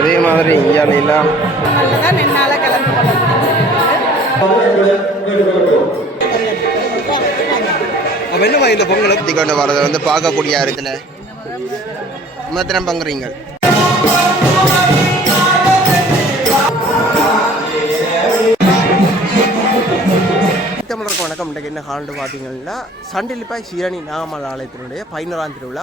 அதே மாதிரி இந்தியாவிலாம் என்னால் கலந்து கொள்ள என்னமா இந்த பொங்கலை பற்றி கொண்டு வரதை வந்து பார்க்கக்கூடிய இடத்துல மாத்திரம் பங்குறீங்க. தமிழருக்கு வணக்கம். இன்றைக்கு என்ன ஹால்னு பார்த்தீங்கன்னா சண்டிலிப்பாய் சீரணி நாகம்மாள் ஆலயத்தினுடைய 11ஆம் திருவிழா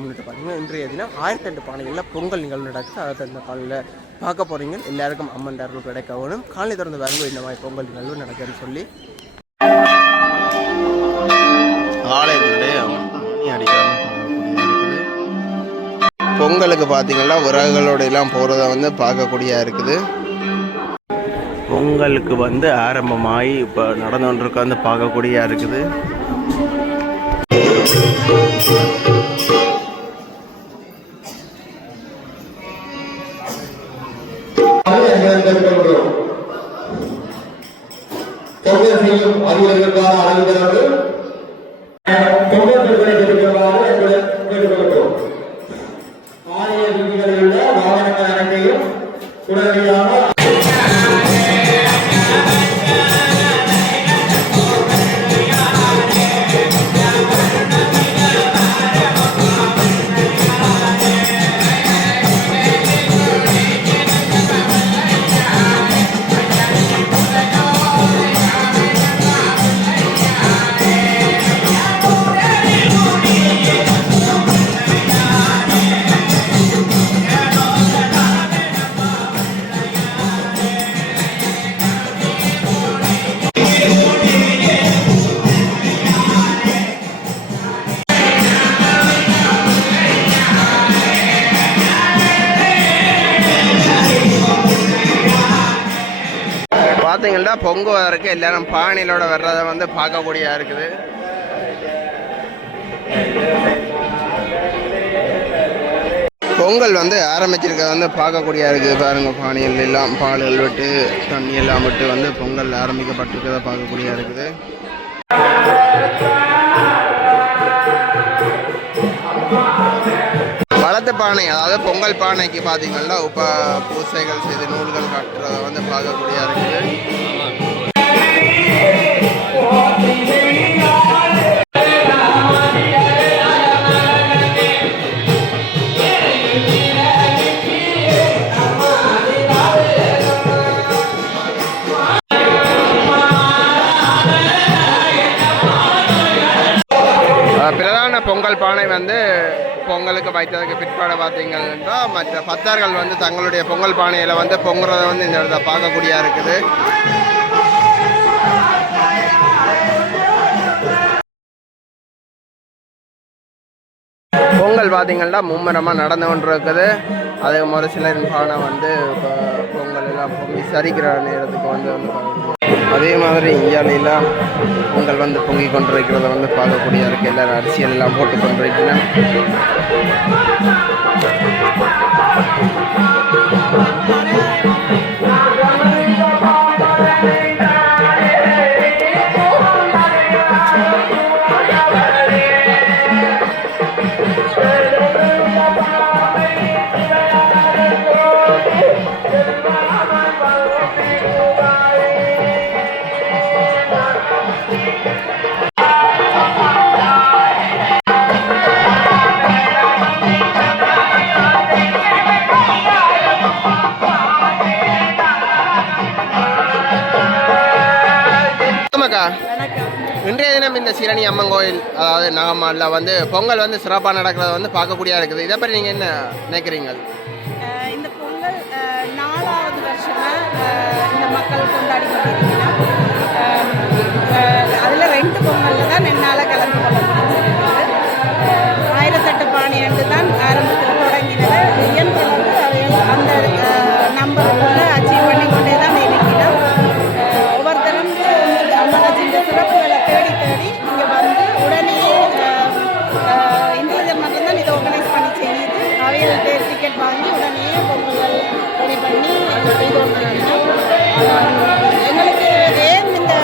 முன்னிட்டு பார்த்தீங்கன்னா இன்றைய தினம் 1008 பானைகளில் பொங்கல் நிகழ்வு நடக்குது. அதை இந்த காலையில் பார்க்க போகிறீங்க. எல்லாருக்கும் அம்மன் அருள் கிடைக்கவும் காலை திறந்து வரும்போது இந்த மாதிரி பொங்கல் நிகழ்வு நடக்குதுன்னு சொல்லி ஆலயத்தினுடைய பொங்கலுக்கு பார்த்தீங்கன்னா விறகுகளோட எல்லாம் போகிறத வந்து பார்க்கக்கூடியதாக இருக்குது. பொங்கலுக்கு வந்து ஆரம்பமாகி இப்போ நடந்து கொண்டிருக்க வந்து பார்க்கக்கூடியதாக இருக்குது. பார்த்தீங்கன்னா பொங்குவதற்கு எல்லாரும் பானையிலோட வர்றதை வந்து பார்க்கக்கூடியதாக இருக்குது. பொங்கல் வந்து ஆரம்பிச்சிருக்கிறத வந்து பார்க்கக்கூடியதாக இருக்குது. பாருங்கள், பானையில் எல்லாம் பால்கள் விட்டு தண்ணி எல்லாம் விட்டு வந்து பொங்கல் ஆரம்பிக்கப்பட்டிருக்கிறத பார்க்கக்கூடியதாக இருக்குது. வளர்த்து பானை, அதாவது பொங்கல் பானைக்கு பார்த்தீங்கன்னா பூசைகள் செய்து நூல்கள் கட்டுறதை வந்து பார்க்கக்கூடியதாக இருக்குது. பிரதான பொங்கல் பானை வந்து பொங்கலுக்கு வைத்ததுக்கு பிற்பாடு பார்த்தீங்கன்னா மற்ற பக்தர்கள் வந்து தங்களுடைய பொங்கல் பானையில் வந்து பொங்குறதை வந்து இந்த இடத்துல பார்க்கக்கூடியதாக இருக்குது. பொங்கல் பார்த்தீங்கன்னா மும்முரமாக நடந்து கொண்டு இருக்குது. அது ஒரு சிலரின் பானை வந்து இப்போ பொங்கல் எல்லாம் பொங்கி சரிக்கிற நேரத்துக்கு வந்து அதே மாதிரி இந்தியாவிலாம் பொங்கல் வந்து பொங்கி கொண்டிருக்கிறத வந்து பார்க்கக்கூடிய இருக்குது. எல்லாரும் அரிசியல் எல்லாம் போட்டு கொண்டிருக்கிறேன். இன்றைய தினம் இந்த சீரணி அம்மன் கோயில், அதாவது நாகம்மாளில் வந்து பொங்கல் வந்து சிறப்பாக நடக்கிறத வந்து பார்க்கக்கூடியதாக இருக்குது. இதை பற்றி நீங்கள் என்ன நினைக்கிறீங்க? இந்த பொங்கல் 4வது வருஷமாக இந்த மக்கள் கொண்டாடி கொண்டிருக்கீங்கன்னா அதில் 2 பொங்கலில் தான் என்னால் கலந்து கொள்ள முடிஞ்சிருக்கிறது. 1008 பானை ஆண்டு தான் ஆரம்பத்தில் தொடங்கினது. என் தொடர்ந்து அவைகள் அந்த நம்பருக்குள்ள அச்சீவ் பண்ணி கொண்டே தான் இருக்கிறோம். ஒவ்வொருத்தரும் அம்மனாச்சின் சிறப்புகளை தேடி தேடி இங்கே வந்து உடனேயே இன்டர்ஜர் மட்டும்தான் இதை ஆர்கனைஸ் பண்ணி செய்யுது. அவைகள் டிக்கெட் வாங்கி உடனேயே பொங்கல் ரெடி பண்ணி செய்து கொண்டிருக்கிறோம். எங்களுக்கு ஏன் இந்த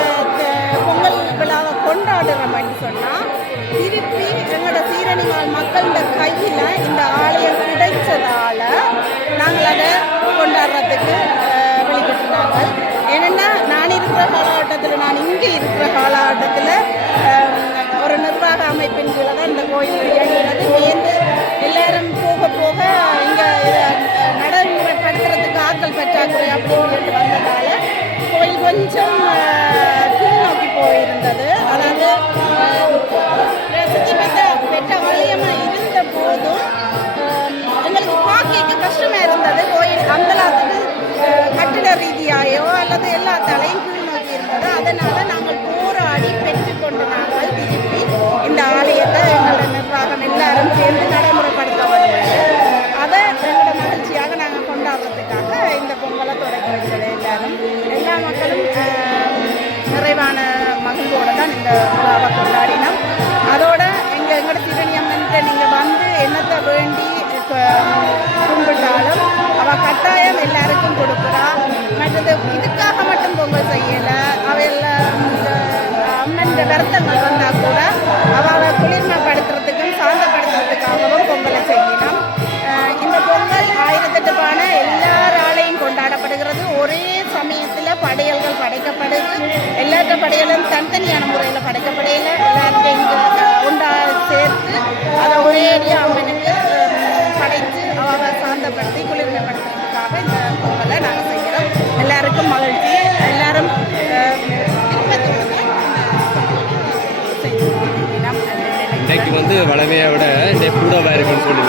பொங்கல் விழாவை கொண்டாடுறோம்னு சொன்னால், திருப்பி எங்களோட சீரணி மக்களோட கையில் இந்த ஆலயம் கிடைச்சதால நாங்கள் அதை ஆலயத்துக்கு வெளிக்கிட்டுனாங்க. ஏனென்னா நான் இருக்கிற காலகட்டத்தில், நான் இங்கே இருக்கிற காலகட்டத்தில் ஒரு நிர்வாக அமைப்பின் கீழே தான் இந்த கோயில் இயங்குகிறது. மேந்து எல்லாரும் போக போக இங்கே நடைமுறைப்படுத்துறதுக்கு ஆட்கள் பற்றாக்குறை அப்படின்னு சொல்லிட்டு வந்ததால் கோயில் கொஞ்சம் கீழ் நோக்கி போயிருந்தது. அதாவது பிரசித்தி பெற்ற ஆலயமாக இருந்த போதும் எங்களுக்கு பார்க்க கஷ்டமாக இருந்தது. கோயில் அந்தளவுக்கு கட்டிட ரீதியாயோ அல்லது எல்லாத்தாலையும் கீழ் நோக்கி இருந்தது. அதனால் நாங்கள் போராடி பெற்றுக்கொண்டு நாங்கள் திருப்பி இந்த ஆலயத்தை எங்களோட நிர்வாகம் எல்லாரும் சேர்ந்து நடைமுறைப்படுத்த வருவது. அதை எங்களோட மகிழ்ச்சியாக நாங்கள் கொண்டாடுறதுக்காக இந்த பொங்கலை தொடங்கி வச்சது. எல்லா மக்களும் நிறைவான மகிழ்வோடு தான் இந்த விழாவை கொண்டாடினோம். அதோட எங்களோட சிவனியம்மன்கிட்ட நீங்கள் வந்து என்னத்தை வேண்டி கும்பிட்டாலும் அவள் கட்டாயம் எல்லாருக்கும் கொடுக்குறா. மற்றது இதுக்காக மட்டும் பொங்கல் செய்யலை. அவையெல்லாம் அம்மன் வருத்தங்கள் வந்தால் கூட அவளை குளிர்மைப்படுத்துறதுக்கும் சாந்தப்படுத்துறதுக்காகவும் பொங்கலை செய்யணும். இந்த பொங்கல் 1008 பானை எல்லாராலையும் கொண்டாடப்படுகிறது. ஒரே சமயத்தில் படையல்கள் படைக்கப்படுது. எல்லாத்த படையலும் தனித்தனியான முறையில் படைக்கப்படையில் எல்லாருக்கும் இங்கே உண்டா சேர்த்து அதை ஒரே அடியாக அம்மனுக்கு படைத்து அவளை சாந்தப்படுத்தி குளிர்மைப்படுத்துறதுக்காக இந்த பொங்கலை நாங்கள் செய்கிறோம். எல்லாருக்கும் மகிழ்ச்சி. எல்லாரும் இன்னைக்கு வந்து வளமையை விட கூடவா இருக்குன்னு சொல்லி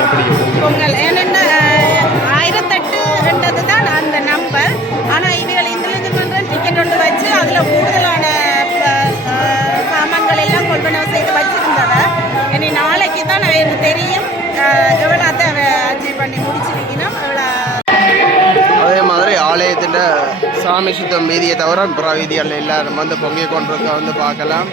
பொங்கல் ஏன்னா 1008 தான் அந்த நம்பர். ஆனால் இதுகள் இங்கிலீஷ் பண்ணுற டிக்கெட் ஒன்று வச்சு அதில் கூடுதலான சாமான்கள் எல்லாம் கொள்வனவு செய்து வச்சுருந்ததை இனி நாளைக்கு தான் எனக்கு தெரியும் எவ்வளோத்தை அச்சீவ் பண்ணி முடிச்சிருக்கணும். அதே மாதிரி ஆலயத்தில் சாமி சுத்தம் வீதியை தவிர புற வீதிகள் எல்லாரும் வந்து பொங்கி கொண்டிருக்க வந்து பார்க்கலாம்.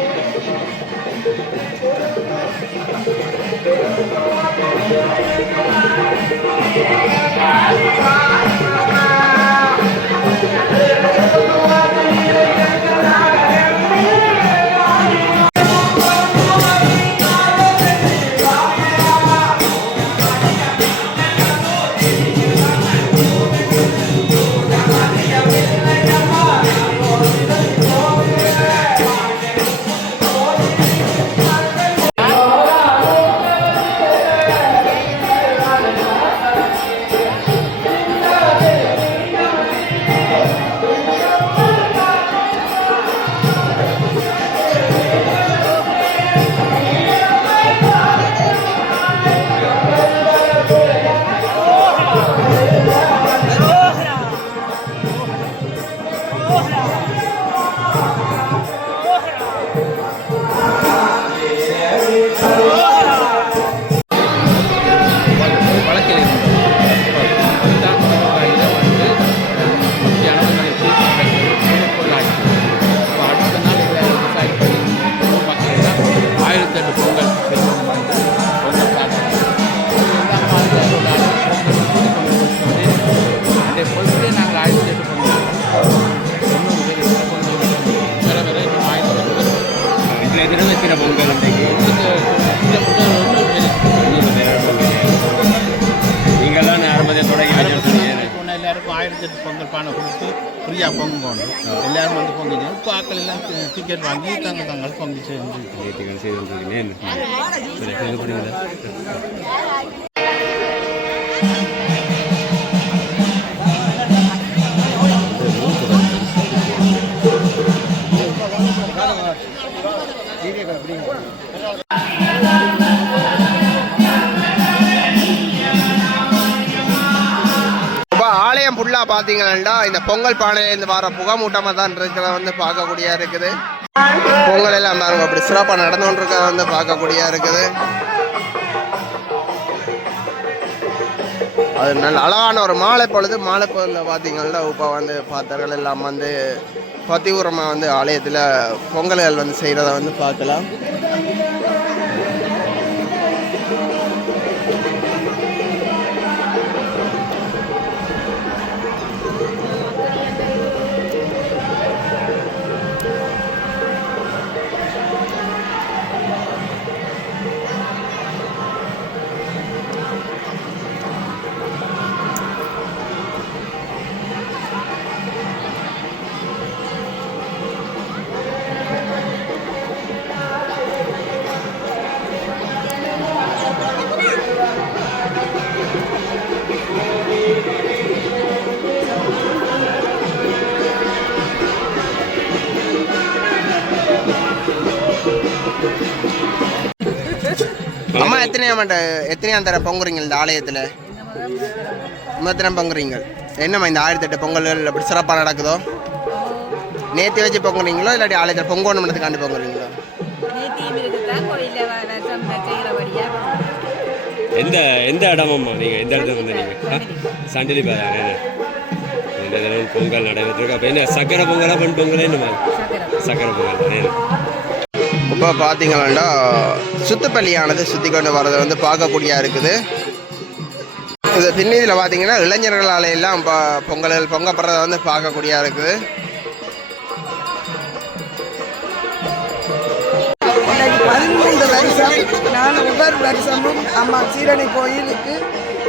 எல்லாருக்கும் 1008 பொங்கல் பானை கொடுத்து ஃப்ரீயாக பொங்கணும். எல்லாரும் வந்து பொங்கிச்சு. இப்போ ஆக்கள் எல்லாம் டிக்கெட் வாங்கி தங்க பொங்கி செய்து. ஆலயம் ஃபுல்லாக பார்த்தீங்கன்னா இந்த பொங்கல் பானையிலேருந்து வர புகைமூட்டமாக தான் இருக்கிறத வந்து பார்க்கக்கூடியா இருக்குது. பொங்கல் எல்லாம் பாருங்க அப்படி சிறப்பாக நடந்து கொண்டிருக்கிறத வந்து பார்க்கக்கூடியா இருக்குது. அது நல்ல அழகான ஒரு மாலை பொழுதில் பார்த்தீங்கன்னா இப்போ வந்து பார்த்தர்கள் எல்லாம் வந்து பதிவுரமாக வந்து ஆலயத்தில் பொங்கல்கள் வந்து செய்கிறத வந்து பார்க்கலாம். எத்தனையாம் தர பொங்குறீங்க இந்த ஆலயத்தில்? முதத்தினம் பொங்குறீங்க. என்னம்மா இந்த 1008 பொங்கல்கள் அப்படி சிறப்பாக நடக்குதோ? நேற்று வச்சு பொங்குறீங்களோ இல்லாட்டி ஆலயத்தில் பொங்கணுன்றதுக்காண்டி பொங்குறீங்களோ? எந்த எந்த இடமம்மா நீங்கள் எந்த இடத்துல வந்து நீங்கள் சண்டிலி பாரு பொங்கல் நடைபெற்றிருக்கு. அப்போ என்ன சக்கரை பொங்கலா பெண் பொங்கலே இந்த மாதிரி சக்கரை பொங்கல். இப்போ பார்த்தீங்கன்னா சுத்துப்பள்ளியானது சுற்றி கொண்டு வரதை வந்து பார்க்கக்கூடியா இருக்குது. இது பின்னீதில் பார்த்தீங்கன்னா இளைஞர்களால் எல்லாம் பொங்கல்கள் பொங்கப்படுறதை வந்து பார்க்கக்கூடியா இருக்குது. நான் ஒவ்வொரு வருஷமும் அம்மா சீரணி கோயிலுக்கு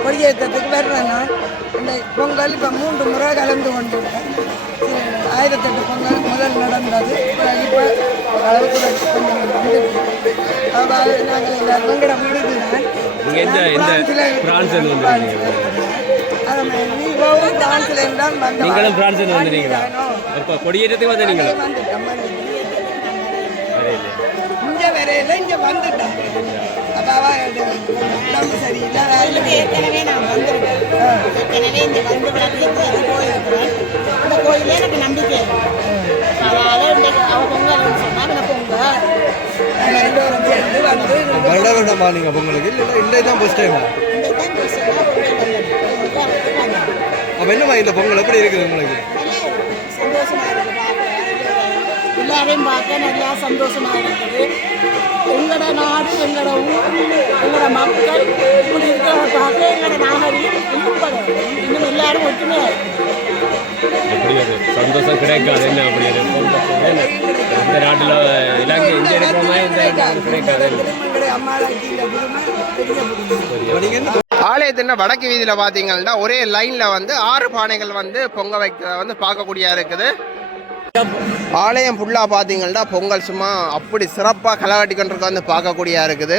கொடியேற்றத்துக்கு வர்றேன். நான் இந்த பொங்கல் இப்போ 3 முறை கலந்து கொண்டிருக்கேன். 1008 பொங்கல் முதல் நடந்தது. இப்போ அளவு கூட கொஞ்சம் நாங்கள் எல்லாரும் எங்கட வீடு தான். பிரான்ஸ்ல இருந்தால் நீங்களும் பிரான்ஸ்ல வந்துட்டீங்களா? இப்போ கொடியேற்றத்துக்கு வந்து நீங்கள் இங்கே வரையில இங்கே வந்துட்டேன். அப்பாவா உடம்பு சரியில்லை. ஏற்கனவே நான் வந்திருக்கேன். ஏற்கனவே இங்கே வந்து போயிருக்கிறேன். இந்த கோயிலே எனக்கு நம்பிக்கை. அதாவது இன்றைக்கு அவள் பொங்கல்னு சொன்னால் அந்த பொங்கல் எல்லோரும் சேர்ந்து வந்து வருடமா நீங்கள் பொங்கலுக்கு இல்லை இன்றைய தான் ஃபஸ்ட் டைமா? அப்போ என்னம்மா இந்த பொங்கல் எப்படி இருக்குது உங்களுக்கு? சந்தோஷமாக இருக்குது. எல்லாரையும் பார்க்க நல்லா சந்தோஷமாக இருக்குது. எங்களோட நாடு, எங்களோட ஊர், எங்களோட மக்கள் இப்படி இருக்கிறத பார்க்க எங்களோட நாகரிகம் இன்னும் பரவாயில்ல. இன்னும் எல்லாரும் ஒற்றுமையாக இருக்குது. அப்படி ஒரு சந்தோஷம் கிடைக்காது. என்ன அப்படி இந்த நாட்டில் இலங்கை இங்கே இருக்கிற இந்த கிடைக்காது. ஆலயத்தின் வடக்கு வீதியில் பார்த்தீங்கன்னா ஒரே லைனில் வந்து 6 பானைகள் வந்து பொங்க வைக்க வந்து பார்க்கக்கூடியா இருக்குது. ஆலயம் ஃபுல்லாக பார்த்தீங்கன்னா பொங்கல் சும்மா அப்படி சிறப்பாக களை கொண்டிருக்க வந்து பார்க்கக்கூடியா இருக்குது.